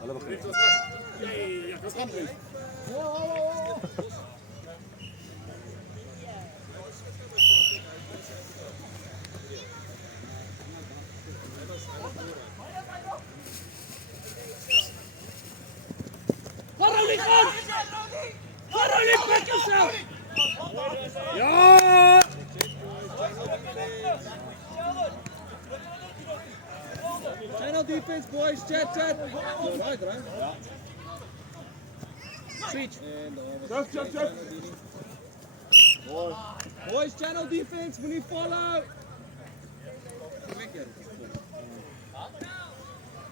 Hulle begin. Ja, dat gaan we. Caroline, back yourself! Ja! Channel defense, boys. Chat. Right, right? Ja. Switch. Chef. Boys, channel defense. We need follow.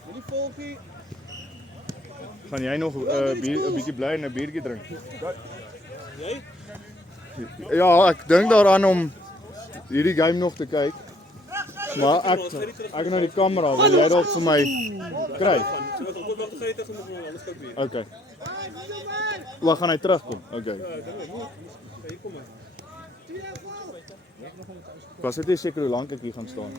We need volgie. Gaan jij nog een beetje bly en 'n biertjie drink? Jy? Ja, ek dink daaraan om hierdie game nog te kyk. Maar ek na die kamera, wil jy dalk vir my kry? Okay. Waar gaan hy terugkom? Okay. Was dit nie seker hoe lank ek hier gaan staan?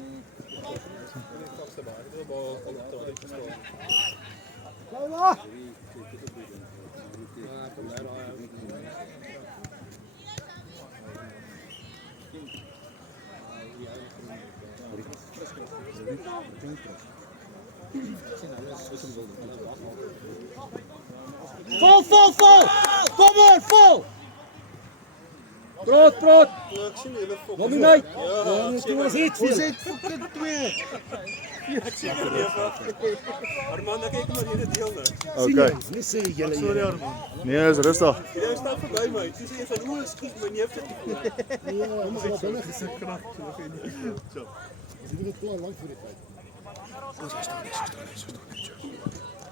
Vol! Kom on, vol! Trot! Ek sien julle fok. Dominate! Ons het fucking 2. Ek sien julle Armand, ek kyk maar hierdie deel nou. Okay. Nie sê julle. Sorry Armand. Nee, is rustig. Jy staan verby my. Dis jy van o, skiet my neef sit. Ja, maar ek binne gesit. Krag terug en so. As jy dit plan lank vir die tyd.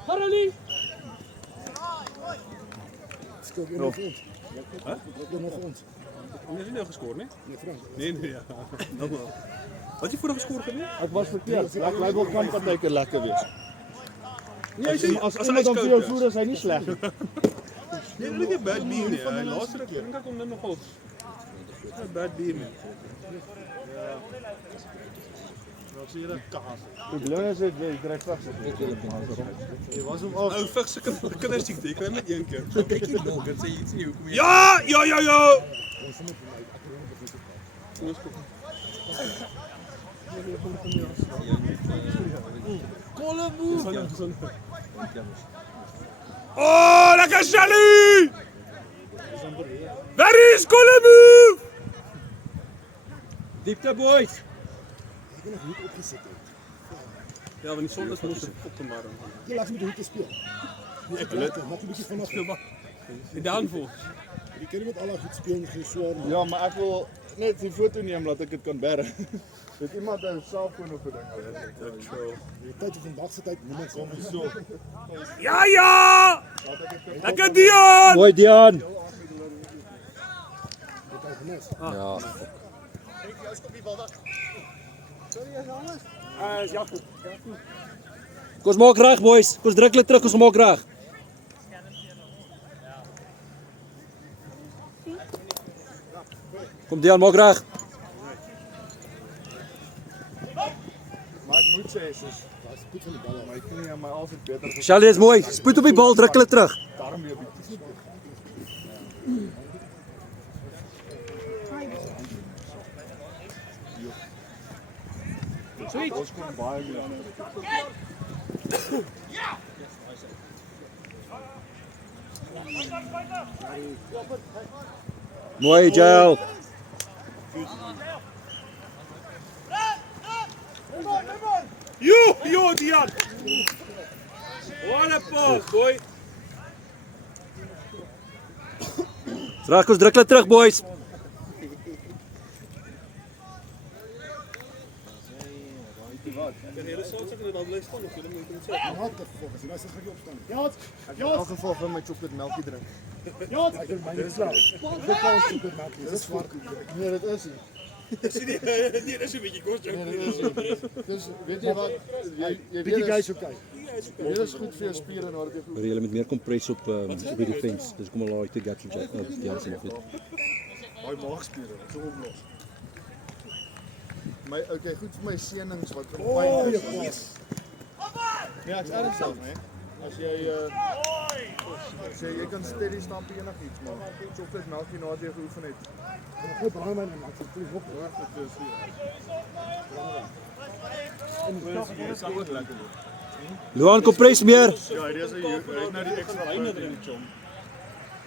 Caroline! Skop jy nog ons? Hæ? Jy nog ons? Jy het nie nou geskoor nie? Nee, Frans. Nee ja. Nou maar. Wat jy vorige geskoor gewees? Ek was verkeerd. Ek bly wel kan partykeer lekker wees. Nee, jy sê As iemand dan vir jou voer, is hy nie sleg nie. Nee, dit is nie bad beer nie. Hy laaste keer dink ek kom nou nogal. Dis bad beer nie. Ja. Wat sê jy kaas? Die bloune is dit, jy kry vigs op dit hele kaas. Jy was hom af. Ou vigs se kindersiekte, jy kry net een keer. Kyk jy nog, dit sê iets nie hoekom jy. Ja. Kom ons kom. Oh, lekker Shelly! Where is Colombo? Diepte, boys! Ek het nog goed opgesit het. Ja, want die son is mos op te maar. Jy laat met hoe te speel. Nee, ek weet, maak 'n bietjie vanaf. Die downfall. Jy kan nie met al goed speel nie, so swaar nie. Ja, maar ek wil net die foto neem dat ek dit kan bære. Het iemand 'n selfoon of 'n ding al? Die tyd van vandag se tyd, niemand sal nie so. Ja! Lekker Dion! Mooi Dion. Dit is gemis. Ja. Is Jacob. Kom ons maak reg boys. Kom ons druk hulle terug, ons maak reg. Kom Dion, maak reg. Maar ek moet sê, soos Daar's goed van die bal. my knie en my altyd beter gesien. Shelly is mooi. Spoed op die bal, druk hulle terug. Daarom weer 'n bietjie. Sweet. Ons kom baie meer. Mooi Jael. Yo, Dion! What a pass, boy! Reg, kom ons druk hulle terug boys. Kan jy hulle soms ek net dan bly staan of jy moet net sê. Ja, te fokus. En as jy gaan opstaan. Ja, Ek in elk geval vir my chocolate melkie drink. ek het myne slaap. Dit kan ons super maak. Dis swart. Nee, dit is nie. Dis nie nee, dis 'n bietjie kos jou. Nee, dit is nie. Dis weet jy wat jy Bietjie weet guys okay. dit is goed vir jou spiere na dit. Maar jy moet meer kompres op die defense. Dis kom al daai te gaps en Dion se fit. Daai maagspiere, dit is oplos. My okay, goed vir my seunings wat vir pyn is. Nee, ek's ernstig, hè. As jy jy kan steady stamp enigiets maar chocolate melkie nadat jy geoefen het. Goed brandewyn en maak dit ook hoor. Luan, kom pres meer. Ja, hier is hy nou die ekstra Wyne drink, chom.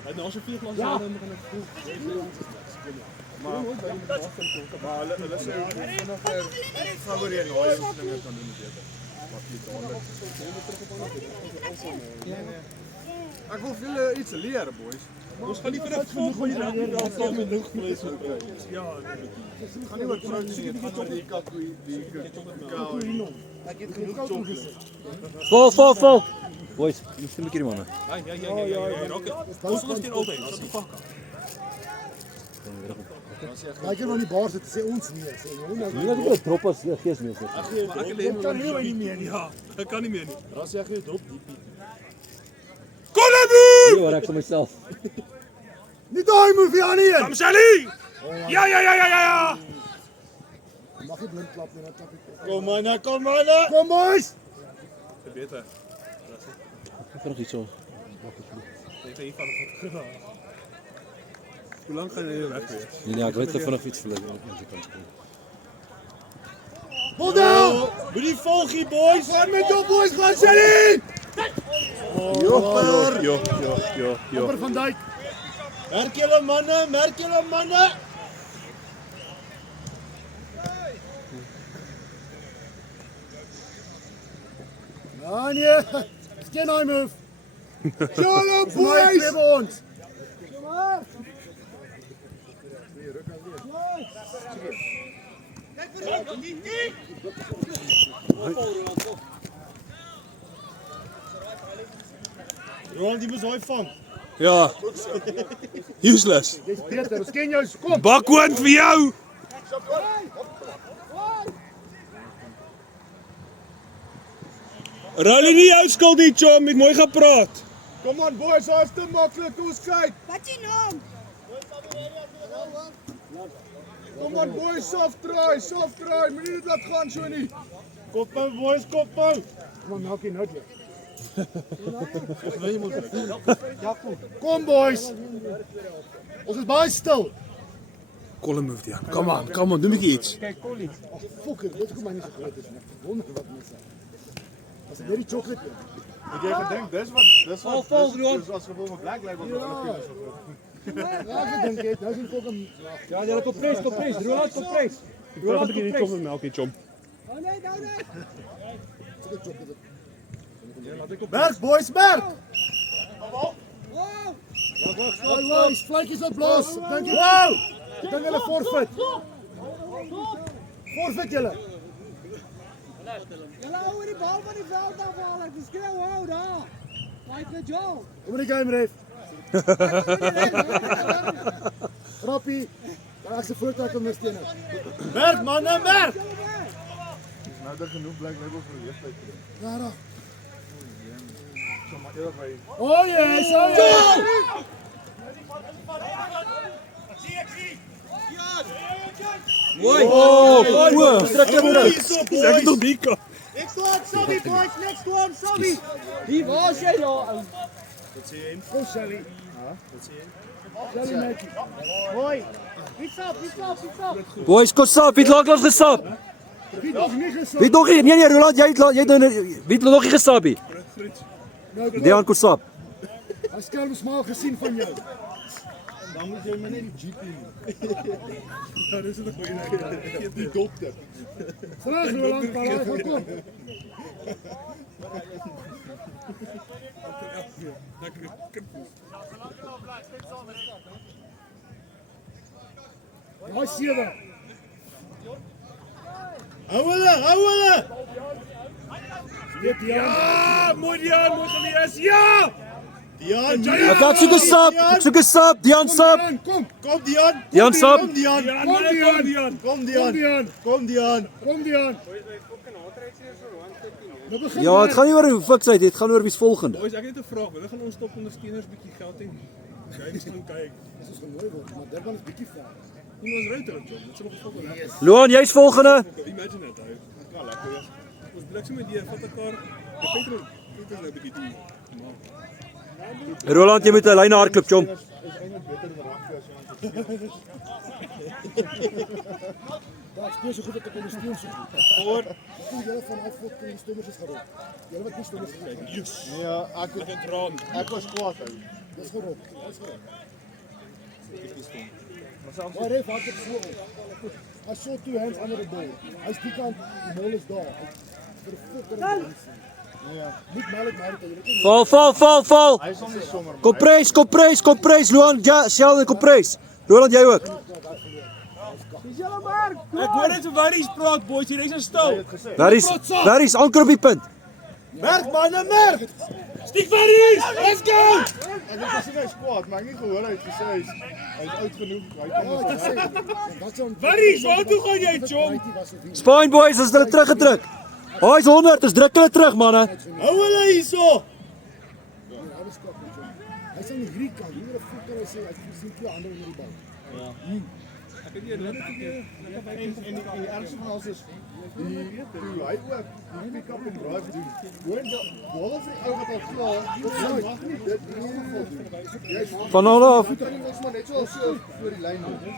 Hy het nou so 4 glas wyn in begin. maar hulle sê hoe vinniger gouer jy daai dinge kan doen met beter. Wat jy dadelik. Ek wil vir julle iets leer, boys. Ons gaan nie vir 'n volgende dag saam met nog vlees kry. Ja, gaan nie oor proteïen nie, gaan oor die kakkoe, die kakkoe. Ek het genoeg chocolate. Vol. Boys, jy moet 'n bietjie die manne. Ja, raak dit. Ons teen altyd, ons het die vak. Daai keer van die bar sit sê ons nie, sê nou nou. Jy moet ook drop as geesmeester. Maar ek lê Kan nie meer nie. ja, ek kan nie meer nie. Ras jy gee drop diepie. Kolabu! Jy hoor ek vir myself. Nie daai move hier aan nie. Amsali! Ja. Mag jy blind klap nie, dan klap ek. Kom manne. Kom boys. Beter. Ek vind nog iets so. Net hier van gedaan. Hoe lank gaan jy weg wees? Nee, ek weet vinnig iets vir hulle. Hold down. Moenie volgie boys. Gaan met jou boys gaan Shelly. Jo. Amper van Dijk. Merk julle manne. Ja nee. Skien daai move. Jolo boys. Ons. Ronald, jy moet daai vang. Ja. Useless. Dis beter. Skien jou kom. Bakhoond vir jou. Rally nie jou skuld nie, chom, het mooi gepraat. Kom aan boys, ons is te maklik. Ons kyk. Wat jy naam? Kom aan boys, soft try. Moenie dit laat gaan so nie. Kop hou boys, kop hou. Kom aan, maak jy nou weer. Kom boys. Ons is baie stil. Colin move die. Come on, doen 'n bietjie iets. Fuck it, dit kom maar nie so groot is nie. Wonder wat mense. As dit die chocolate is. Het jy gedink dis wat dis as gevolg van Black Label Philippines. Ja, ek dink dit. Nou is dit ook 'n Ja, jy kom pres. Roland kom pres. Praat 'n bietjie nie kom met melkie, chom. Nee. Berg boys, berg. Wow. Wow, vletjies op blaas. Dink jy? Wow! Dink hulle forfeit. Forfeit julle. Julle hou oor die bal van die veld afhaal. Ek skreeu hou daar. Fight the job. Kom in die game ref. Rappie. Ek se voortrek om ondersteun. Berg manne, berg. Nou dat genoeg Black Label vir die leeftyd. Ja, da. Maar eerlik by Oh yes. Mooi. Trek hom nou. Ek het hom Mika. Next one, Sammy boys. Next one, Sammy. Wie was jy daar? Kom Shelly. Shelly netjie. Mooi. Iets op. Boys, kom sap, wie het lanklaas gesap? Wie nog nie gesê. Wie het nog nie? Nee, Roland, jy het wie het nog nie gesap nie? Dean kom sap. As skelm smaal gesien van jou. Dan moet jy maar net die GP. Ja, dis 'n goeie ding. Geef die dokter. Vraag Roland, maar hy gaan kom. Daai 7. Hou hulle. Dit ja. Mooi Dian, mooi gelees. Ja! Dian, Ek soek 'n sap, Dean sap. Kom. kom Dian. Dean sap. Kom Dian. Kom Kom Dian. Nou begin. Ja, dit gaan nie oor hoe fiksheid, dit gaan oor wie's volgende. Boys, ek het net 'n vraag. Wanneer gaan ons top ondersteuners bietjie geld hê? Guys gaan kyk. Dis is genooi word, maar Durban is bietjie ver. Iemand ruiter op job. Dit sal nog fokker lekker. Luan, jy's volgende. Imagine dit, hy. Ja, lekker. Ons bliksem met die vat 'n kar. Die petrol Dit is nou 'n bietjie toe. Roland, jy moet 'n lyn hardloop, chom. Is eintlik beter as rugby as jy aan Daar speel so goed dat ek ondersteun so goed. Voor. Hoe julle van afvlot kan die stemmers is gerop. Julle wat nie stemmers gekry nie. Yes. Nee, ek was kwaad ou. Dis gerop. Dis gerop. Maar ref hard op voor op. I saw two hands under the ball. Hy's die kant, die bal is daar. Vir 'n fokker. Niet melk maar jy weet. Val. Hy is om die sommer. Kompres, Luan, ja, Sheldon, kompres. Roland, jy ook. Dis julle mark. Ek hoor net vir Warries praat, boys, hier is 'n stil. Daar is anker op die punt. Merk man, merk. Stiek Warries. Let's go. Ek het gesê hy's kwaad, maar ek het nie gehoor hy het gesê hy's oud genoeg. Hy kan mos Warries, waar toe gaan jy, chom? Spine boys, is hulle teruggedruk. Hy's 100, is druk hulle terug, manne. Hou hulle hierso. Hy sê die Griek kan, hier 'n fokker hy sê hy sien twee ander onder die bal. Ek het nie net en die ergste van alles is die hy ook die pick-up en drive doen. Hoor dat bal is die ou wat al klaar, dit mag nie dit in ieder geval doen. Van hulle af. Hy was maar net so voor die lyn doen, hè.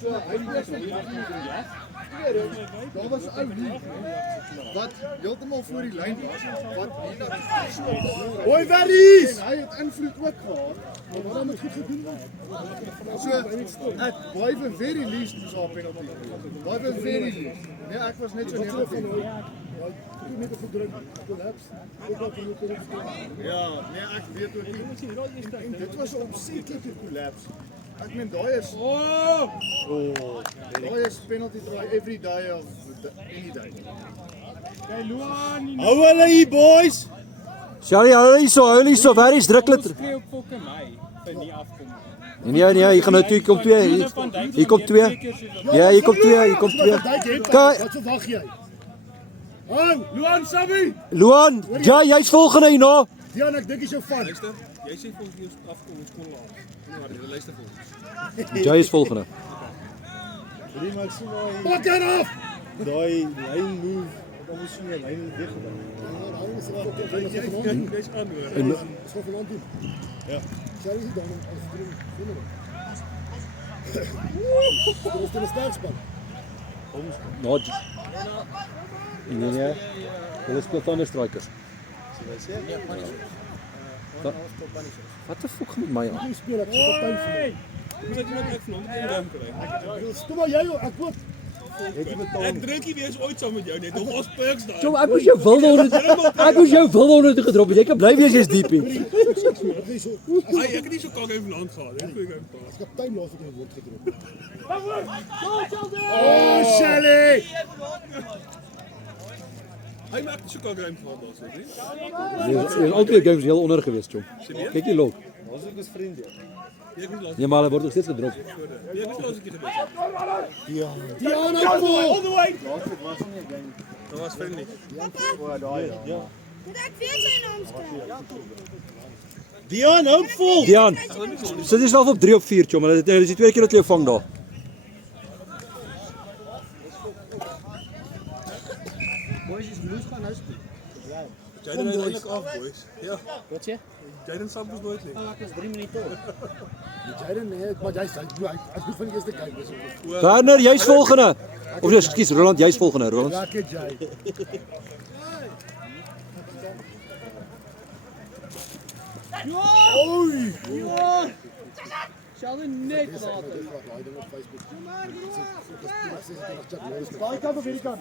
So hy was nie daar was 'n ou nie wat heeltemal voor die lyn was wat hier na Hoi Warries. en hy het invloed ook gehad. Maar wat moet goed gedoen word? So ek by the very least was daar 'n penalty. By the very least. Nee, ek was net so negatief. Toe net 'n verdruk collapse. Ek wou vir jou terug. Ja, nee, ek weet ook nie. En dit was 'n opsetlike collapse. Ek meen daai is daai is penalty try every day of any day. Hou hulle hier, boys. Shelly, hulle hierso, waar is druk hulle terug. Skreeu fokke my vir nie afkom. Nee, hier gaan nou toe, hier kom twee. Hier kom twee. Ja, hier kom twee. Wat verwag jy? Hou, Luan Sabi. Luan, ja, jy's volgende hierna. Dian, ek dink is jou van. Jy sê volgens jou afkom ons kon laat. Maar jy luister vir ons. Jy is volgende. Drie maar so Pak dit af. daai lyn move, dan moet jy 'n lyn wegbring. Hou ons op op die Jy's aan hoor. Skof hom aan doen. Ja. Sê jy dan as drie. Dit is 'n sterkspan. Nou. Nee. Hulle speel ander strikers. Wat die fuck met my aan? Jy speel ek kaptein vir my. Moet ek net ek vanaand in dam kry. Stom maar jy, ek ook. Ek drink nie weer ooit saam met jou net. Nog ons perks daar. Ek moes jou wilde onder toe gedrop het. Jy kan bly wees jy's diep hier. Ek het nie so kak in vanaand gehad. Ek kyk aan pas. Kaptein laat ek in word gedruk. Oh, Shelly. Hy maak so kak in gehad daar, sê jy? Dis altyd games heel onder geweest, chom. Kyk hier loop. Ons is vriende. Ek het laas. Nee, maar hulle word nog steeds gedrop. Ek het laas 'n keer gewees. Dian, ek vol. All the way. Laaste was nie 'n game. Dat was vriendlik. O, daai ja. Moet ek weer sy naam skryf? Dian, hou vol. Dian, sit jouself op 3 of 4, chom. Dit is die tweede keer dat jy jou vang daar. Jaden is eintlik af, boys. Ja. Wat sê? Jaden Sampos nooit nie. Ek is 3 minute op. Jy nee, maar jy's hy moet van die eerste kyk. Werner, jy's volgende. Of nee, ekskuus, Roland, jy's volgende, Roland. Lekker jy. Oei! Sheldon net laat. Daai ding op Facebook. Daai kant of hierdie kant?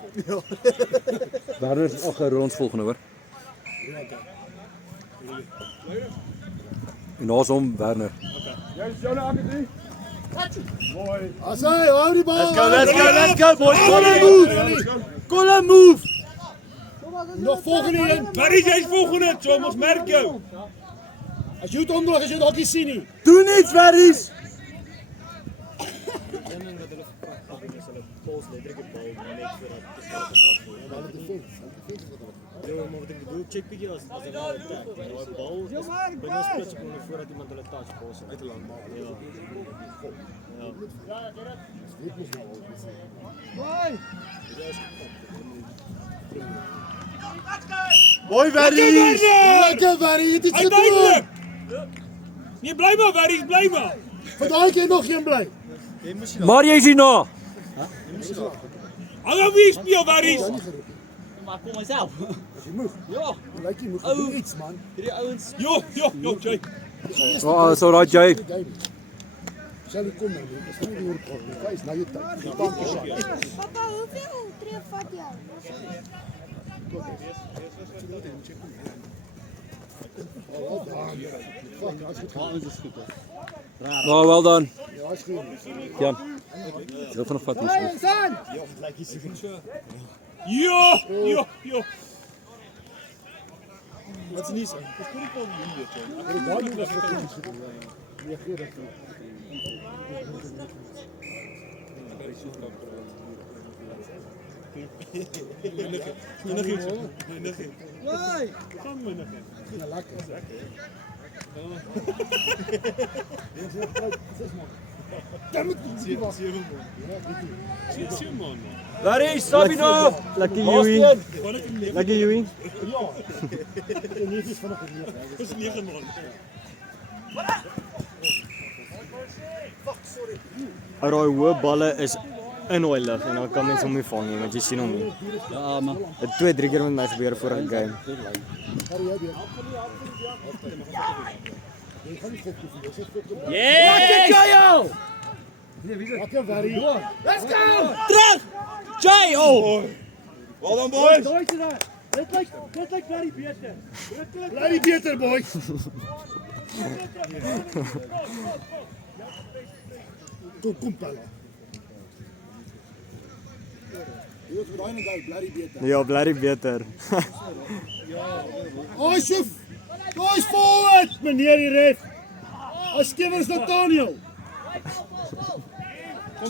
Werner is ook Roland volgende, hoor. En daar's hom, Werner. As hy hou die bal. Let's go, boys. Call a move. Nog volgende een. Waar is jy volgende? Chom, ons merk jou. As jy dit omdraai, as jy dalk nie sien nie. Doen iets, Warries. Ja, maar wat ek bedoel, check bietjie as hy nou attack. Daai bal is binne splits op hom voordat iemand hulle touch bal uit te land. Ja. Bye. Mooi Barry. Lekker Barry, het is Uiteindelik! Nee, bly maar, Barry, bly maar. Vandaag keer nog geen bly. Maar jy is hier na. Hang aan wie speel, Barry? Maar kom myself. As jy moeg. Ja, Lyk jy moeg doen iets man. hierdie ouens. Jo, Jay. Oh, so right Jay. Sal jy kom nou, dis nie die oorkop nie. Kyk, nou jy tyd. Die tank is aan. Papa, hoeveel tree vat jy? Oh, daar. Fuck, as dit gaan. Oh, well done. Ja, is goed. Ja. Heel van 'n vat hier. Son! Jo. Wat is nie so? Maar daar moet ons vir ons doen. Nee, gee dit. Why? Ja, lekker. Dan moet jy was. Larry, stop hier nou. Lucky Yui. Lucky Yui. En nie is vanaand nie. Dis 9 man. Daai hoë balle is in daai lug en dan kan mens hom nie vang nie, want jy sien hom nie. Ja, man. Dit 2-3 keer met my gebeur vorige game. Hou jy weer. Jy gaan nie fok doen. Dis fok. Lekker Jayo. Lekker Barry. Let's go! Terug. Jay, oh. Wel dan, boys. Daai is dit. Dit lyk baie beter. Bly die beter boy. Kom Pella. Jy het vir daai net gou bly die beter. Ja, bly die beter. Oi, Soef. Guys forward, meneer die ref. As skiewer is Nathaniel.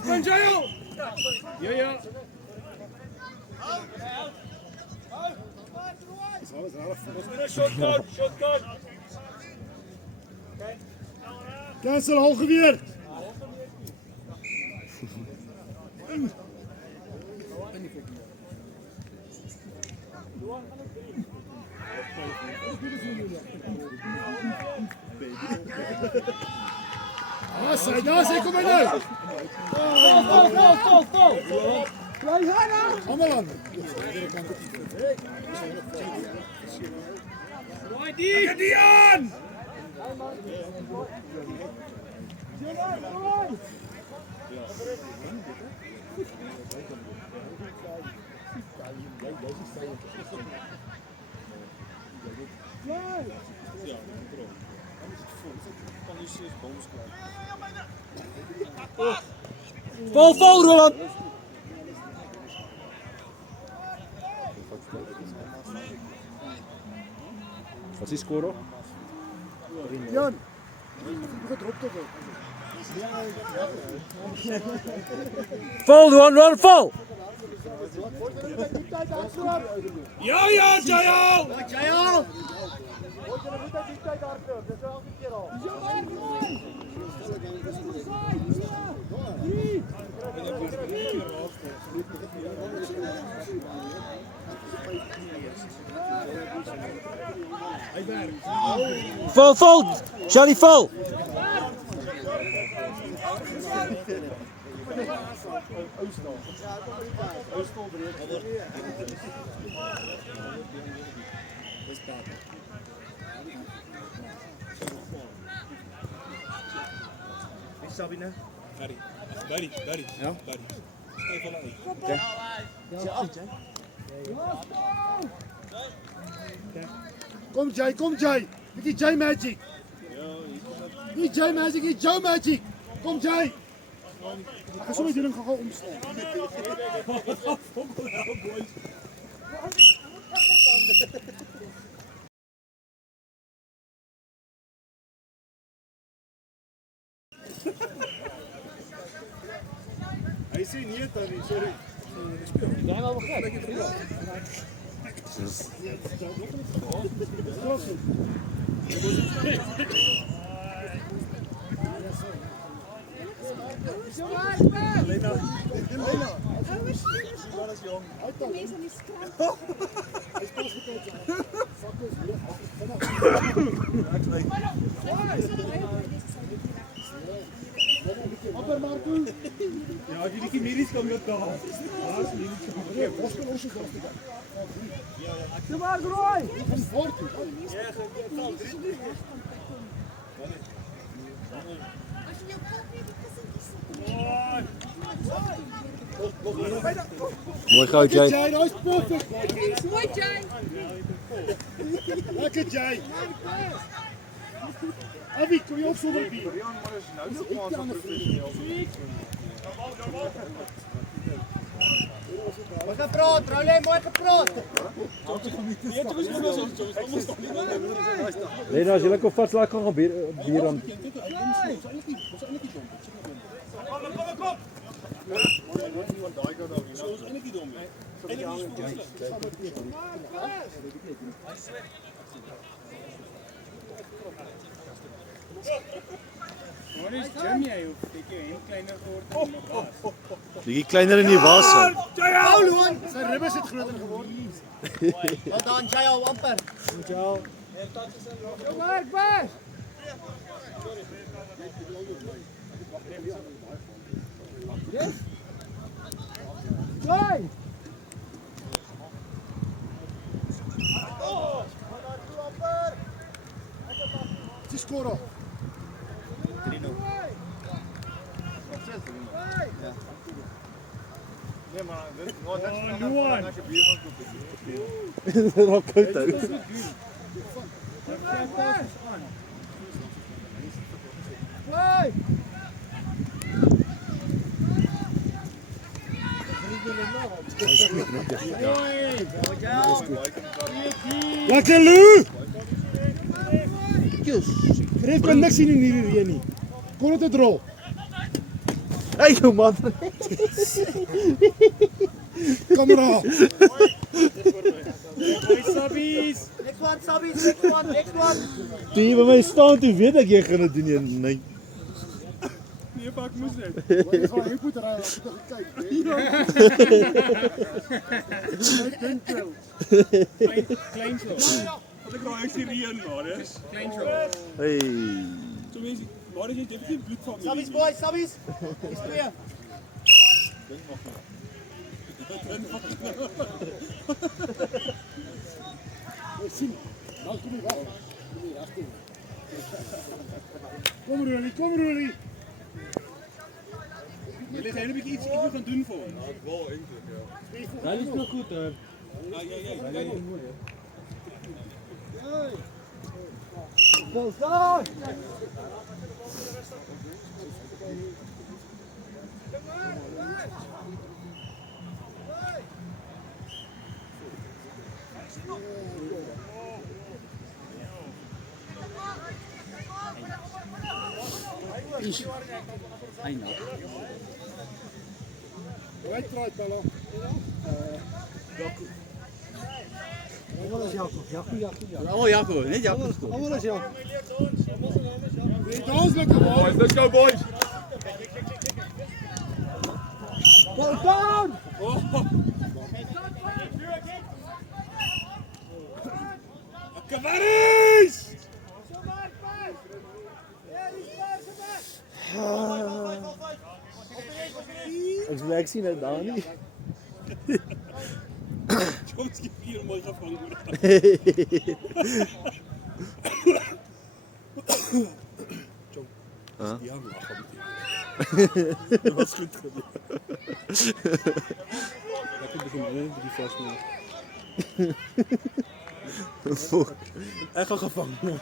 Kom Jayo. Ja. Shotgun. Cancel al geweer. Daar sy kom hy nou. Bly gaan nou. Almal aan. Dian! Vol, Roland. Wat is die score? Jan. Wat drop tog. Vol, run, vol. Ja, Jayo! Jayo! Vol. Charlie, vol. Sabine. Barry. Ja? Barry. Skryf hulle uit. Kom Jay. Bietjie Jay magic. Nie Jay magic, nie Joe magic. Kom Jay. Ek gaan sommer hierdie ding gou omstaan. Hy sê nee, Tannie, sorry. Jy maar begin. oude spelers op. De mensen aan die strand. Hy is pas gekoop. Sak is leeg. Amper maar toe. Ja, as jy die medies kan met daar. Daar's nie. Nee, Boston ons is daar te gaan. Kom maar, Roy! Gaan voort toe. Als je je kop niet op Mooi gauw, Jay. Jay, dat is perfect. mooi, Jay. Lekker Jay. Abby, kom je ook zonder bier? Rian, maar is nou so kwaad van professioneel. Mooi gepraat, Roulé, mooi gepraat. Lena, as jy lekker vat, laat kan gaan bier aan. Bietjie kleiner in die was. Zijn ribben zit groter geworden. Wat dan, Jay al amper. Ciao. Kom maar, Bas. Yes. Jay. Het is scoren. Nee, maar dit wordt net als je bier van kopen. Dit is nog koud uit. Hey. Lekker Lou! Greep kan niks zien in hier niet. Kon het rol. Hey, jou man. Camera. Next one, Sabbies, next one. Toe jy by my staan, toe weet ek jy gaan dit doen. Nee. Nee, pak moes net. Wat is wel heel goed rijden als je toch kijkt. Klein zo. Wat ek nou ek sien reën maar, hè. Klein zo. Hey. So mense, maar jy definitief bloed van Sabbies, boys, Sabbies. Is twee. Zie, nou kom je weg. Kom je recht toe. Kom Roelie, kom Roelie. Jy gaan 'n bietjie iets van doen vir ons. Ja, wel eintlik, ja. Dit is nog goed, hè. Ja. Volstaan. Wedstrijd bellen. Allemaal is Jacob. Allemaal Jacco, net Jacco. Allemaal is Jacob. Dans lekker man. Let's go boys. Volstaan. Cavaris! Ek sien dit daar nie. Kom skip hier mooi gevang word. Ja, maar gaan dit. Dat was goed gedoen. Ek het begin net die vasmaak. Ek gaan gevang word.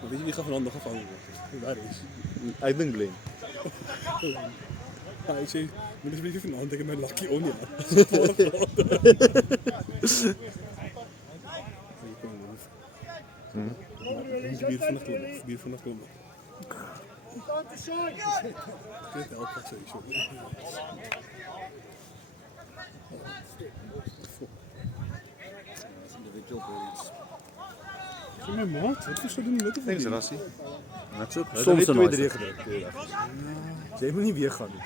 Maar weet jy wie gaan vanaand nog gevang word? Daar is. Ek dink Glenn. Ja, ek sê, moet eens bietjie vanaand ek my lucky on ja. Bier vanaf kom. Ek het help wat sê so. Sien my maat, wat is so doen net of Thanks Rassie. Net so. Soms dan 2-3 gedruk. Jy moet nie weer gaan nie.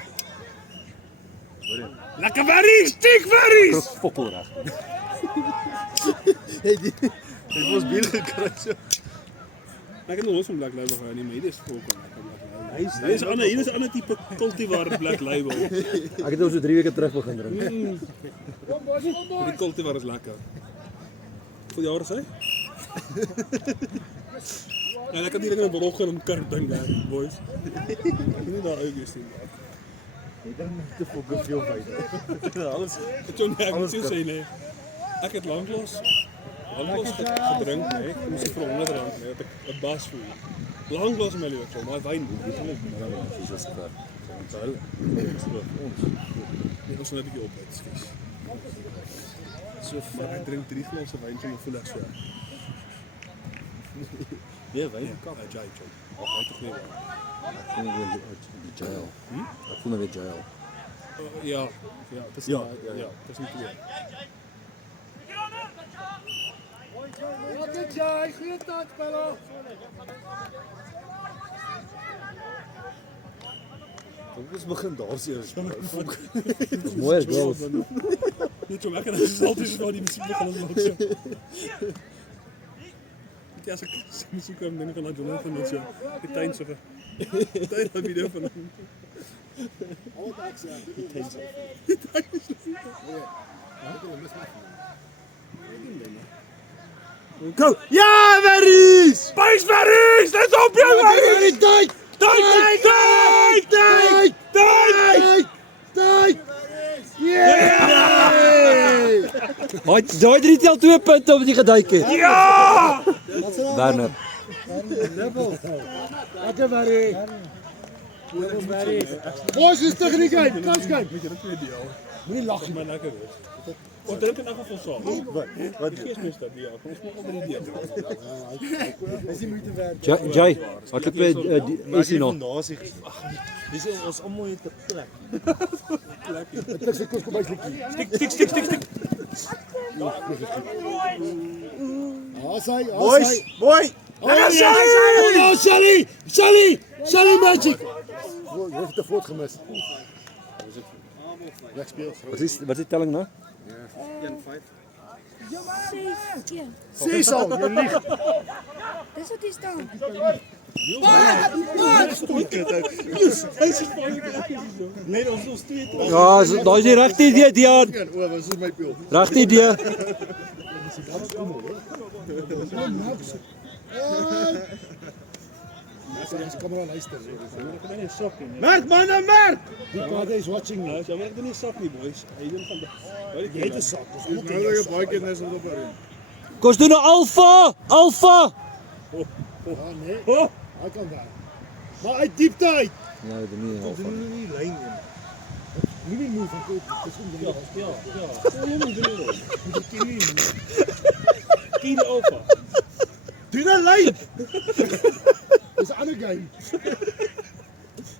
Hoor jy? Lekker berries, stiek berries! Fokol reg. Dit was bier gekry so. Ek het nog los van Black Label gehou nie, maar hier is volkom lekker Black Label. Hier is 'n ander tipe cultivar Black Label. Ek het al so 3 weke terug begin drink. Die cultivar is lekker. Hoeveel jaar is hy? En ek het hier in 'n vanoggend om kerk ding daar, boys. Ek nie daar uit gesien. Te fokus veel buite. Alles Ek moet sê nee. Ek het lanklaas gedrink, nee. Ek moes vir R100 nee, dat ek 'n bas voel. Lanklaas in my lewe, so maar wyn moet nie. Jesus Christus. Ek was net 'n bietjie op uit, skus. So maar ek drink 3 glase wyn so voel ek so. nee, wyn Kap, jy. Ag, hy tog nie. Ek voel my weer die jail. Ek voel my weer jail. Ja, dis Ja, dis nie twee. Lekker Jay, goeie touch fella. Ons begin daar seers. Dis mooi girls. Net so lekker as altyd so die musiek begin maak so. Ek as ek musiek kom dink ek aan Jonathan net so. Die tuin so. Tuin op video van hom. Wat ek sê, Go. Ja, berries! Spice berries, let's op jou berries. Tyd! Tyd! Daai 3 tel 2 punte op die geduik het. Ja! Werner. lekker berry. Boys is terug in die game, close game. Moenie lag nie. Maar lekker is. Ons drink in elk geval saam. Wat die geesmeester die ja, kom ons maak al die idee. Dis nie moeite werd. Jay, wat het jy is hier nog? Nasie. Ag, dis ons almal hier te plek. Dit is 'n koskombuisliedjie. Stik. Asai. Boy. Sally Magic. Jy het te voet gemis. Reg speel. Wat is die telling nou? 6 al, jy lieg. Dis wat hier staan. Nee, ons is 2 te. Ja, daai is die regte idee, Dian. O, wat is my pil? Regte idee. Ons kamera luister. Merk manne, merk. Die guy is watching me. Ja, maar ek doen nie sak nie, boys. Hy doen van Jy het 'n sak. Ons moet Nou dat jy baie keer net op hom. Kom ons doen 'n alfa. Ah nee. Hy kan daar. Maar uit diepte uit. Ja, dit nie alfa. Doen nie lyn nie. Moenie move van koop. Dis ongelukkig. Kien alfa. Doen 'n lyn. Dis 'n ander game.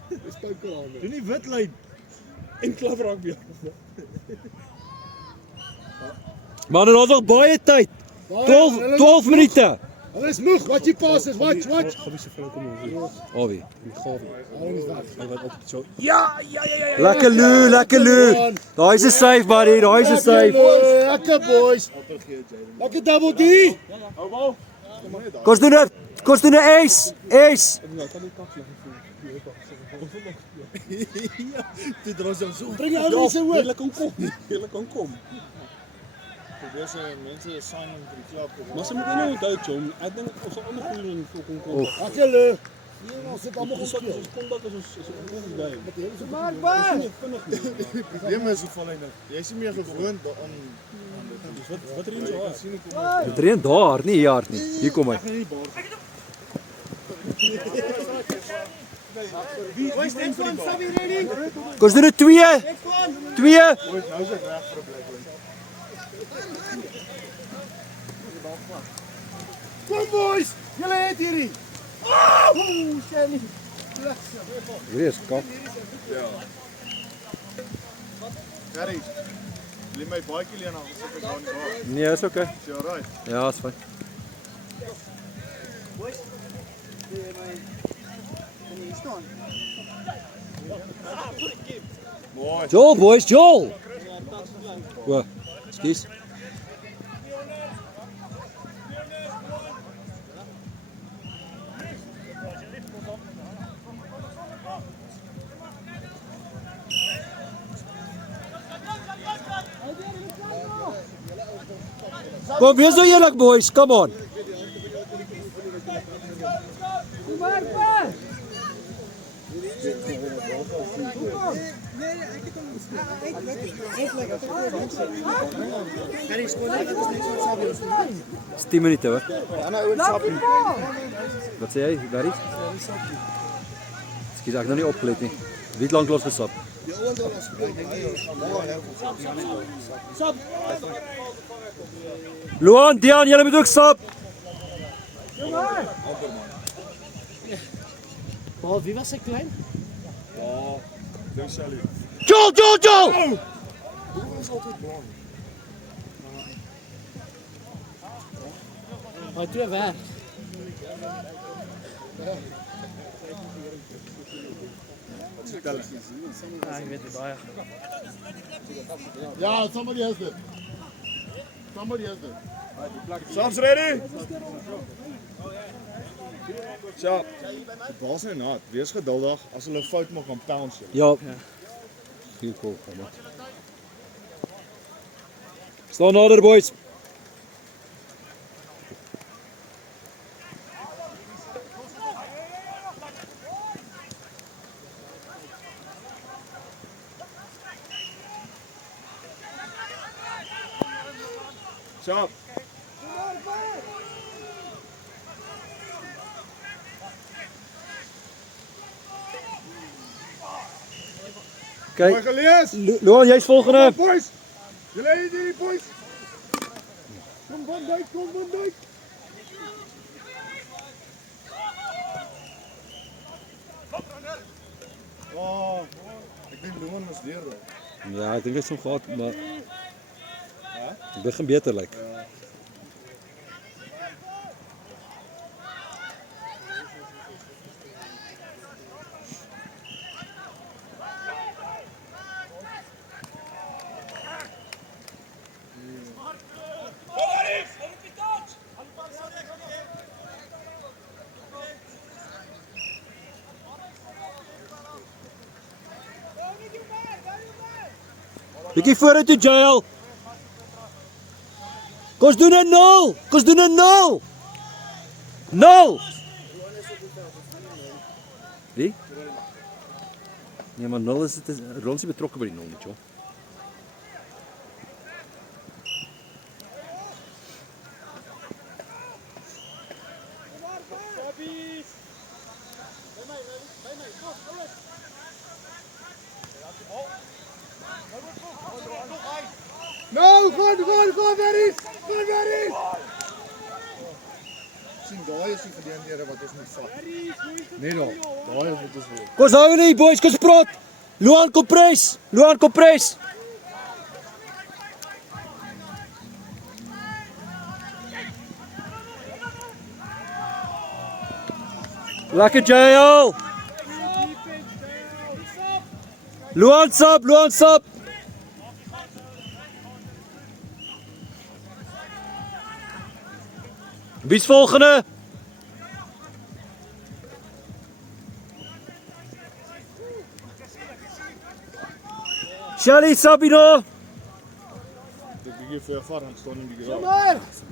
Dis pokerhande. Doen nie wit lyn. En klap rugby. Maar dan is nog baie tyd. 12 minute. Hulle is moeg. Watch die passes. Watch. Gawie se vrou kom hier. Alwie. Hulle is weg. Hy wat op so. Lekker Lou. Daai is 'n save buddy, daai is 'n save. Lekker boys. Lekker double D. Kom ons doen 'n ace. Ace. Dit dros dan so. Bring die ou mense hoor. Hulle kan kom. Hulle kan kom. Dis mense sign in vir die klub. Maar ze moeten nou onthou, John. Ik denk dat ze allemaal goed doen voor contact. Lekker Lou. Hier ons het almal Ons gespeel. contact is ons bij. Maar waar? Die probleem is hoe val hy nou. Jy is nie meer gewoond aan Wat erin zo hard? Dit reën daar, nie hier hard nie. Hier kom hy. Kom ons doen dit 2. 2. Kom boys. Julle het hierdie. Shelly. Hier is kap. Gary. Wil jy my baadjie leen aan sit ek daar in die bad. Nee, is okay. Is jy alright? Ja, is fyn. Joel boys, Joel. O, ekskuus. Kom, wees nou eerlik boys, come on. Dis 10 minute hoor. Wat sê jy, Barry? Skiet ek nou nie opgelet nie. Wie het lank los gesap? Luan, Dian, julle moet ook sap. Paul, wie was sy klein? Joel! Hy twee weg. Ek weet dit baie. Ja, somebody has it. Somebody has it. Sam's ready? Sharp. Die baal's nou nat. Wees geduldig. As hulle 'n fout maak, dan pounce jy. Ja. Heel cool, kom maar. Staan nader boys. Sharp. Mooi Kyk, gelees. Luan, jy's volgende. Boys. Julle het hierdie boys. Kom Van Dijk, kom Van Dijk. Oh, ek dink Luan was deur. Ja, ek dink dit is nog gehad, maar dit begin beter lyk. Bietjie vorentoe, Jael. Kom ons doen 'n 0. Kom ons doen 'n 0. 0. Wie? Nee, maar 0 is dit Ronsie betrokke by die 0 nie, joh. Nou, gaan Berries. Gaan Berries. Sien daai is die geleenthede wat ons moet vat. Nee dan. Daai is wat ons wil. Kom ons hou nie, boys, kom ons praat. Luan kom pres. Luan kom pres. Lekker Jael. Luan sap, Luan sap. Wie's volgende? Shelly Sabino. Ek gee vir jou vat en staan in die garage.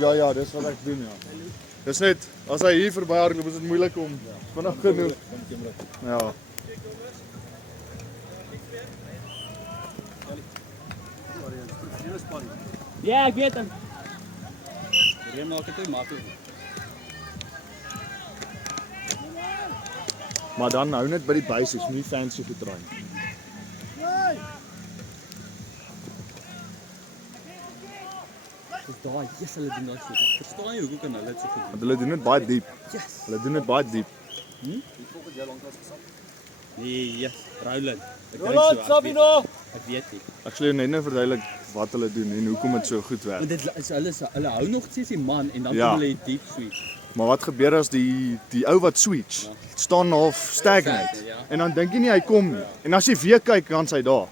Ja, dis wat ek doen ja. Dis net as hy hier verby hardloop is dit moeilik om vinnig genoeg. Ja. Ja, ek weet hom. Reën maak dit nie maklik. Maar dan hou net by die basics, nie fancy getrain. Dis daai, yes, hulle doen daai so. Verstaan jy hoekom kan hulle dit so goed doen? Want hulle doen dit baie diep. Yes. Hulle doen dit baie diep. Nee, yes, Roland. Ek dink Roland, so, Sabino. Ek weet nie. Ek sal jou net nou verduidelik wat hulle doen en hoekom dit so goed werk. Want dit is hulle hou nog steeds die man en dan Ja. kom hulle die deep switch. Maar wat gebeur as die ou wat switch staan half stagnant Ja. en dan dink jy nie hy kom nie. En as jy weer kyk dan is hy daar.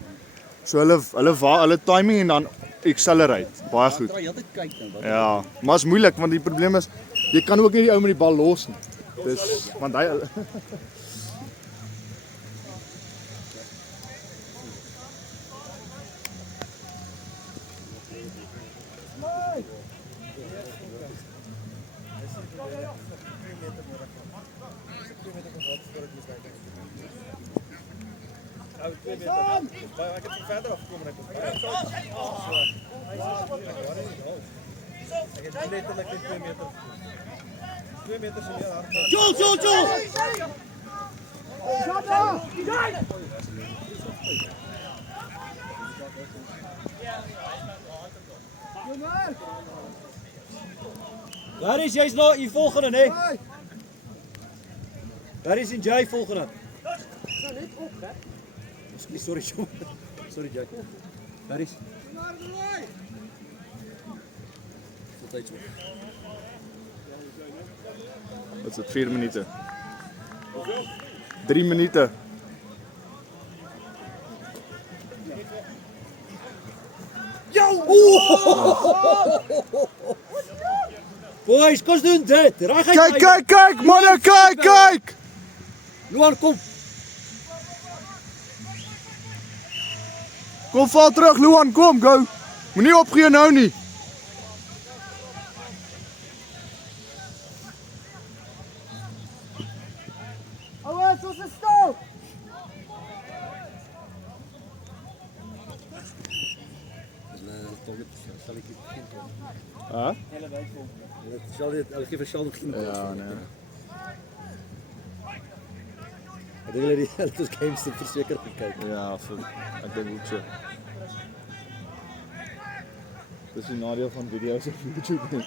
So hulle timing en dan accelerate baie goed. Jy altyd kyk dan wat. Ja, maar is moeilik want die probleem is jy kan ook nie die ou met die bal los nie. Dis want hy Joel. Waar is jy's nou die volgende, hè? Waar is jy volgende? Sorry, sorry, Jack. Waar is? Voltyds op. Wat is dit 4 minute? 3 minute. Boys, kom doen dit. Kyk, manne, kyk. Luan, kom. Kom val terug, Luan, kom, go. Moenie opgee nou nie. Ouens, ons is stil. Hæ? Hulle gee vir Sheldon geen. Ja, nee. Ek dink hulle het ons games te verseker gekyk. Ja, ek dink ook so. Dis die nadeel van video's op YouTube.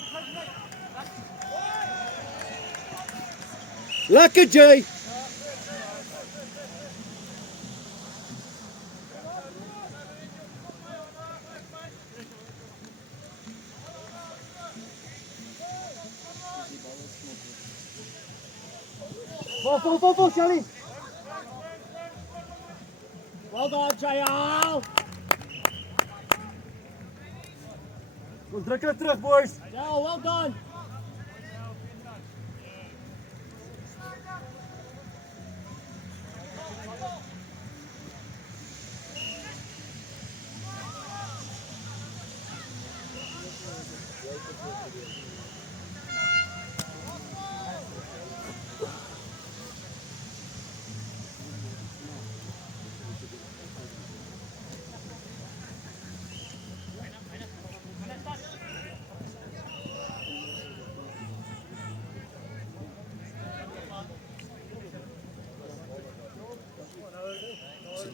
Lekker, Jay. Vol, Charlie. Well done, Jael. Ons druk hulle terug, boys. Jael, well done.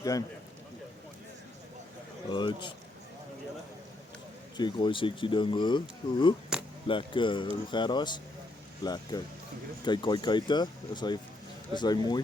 Game. Check hoe sexy dinge. Lekker. Hoe gaat das? Lekker. Kyk, kyk, is hy mooi?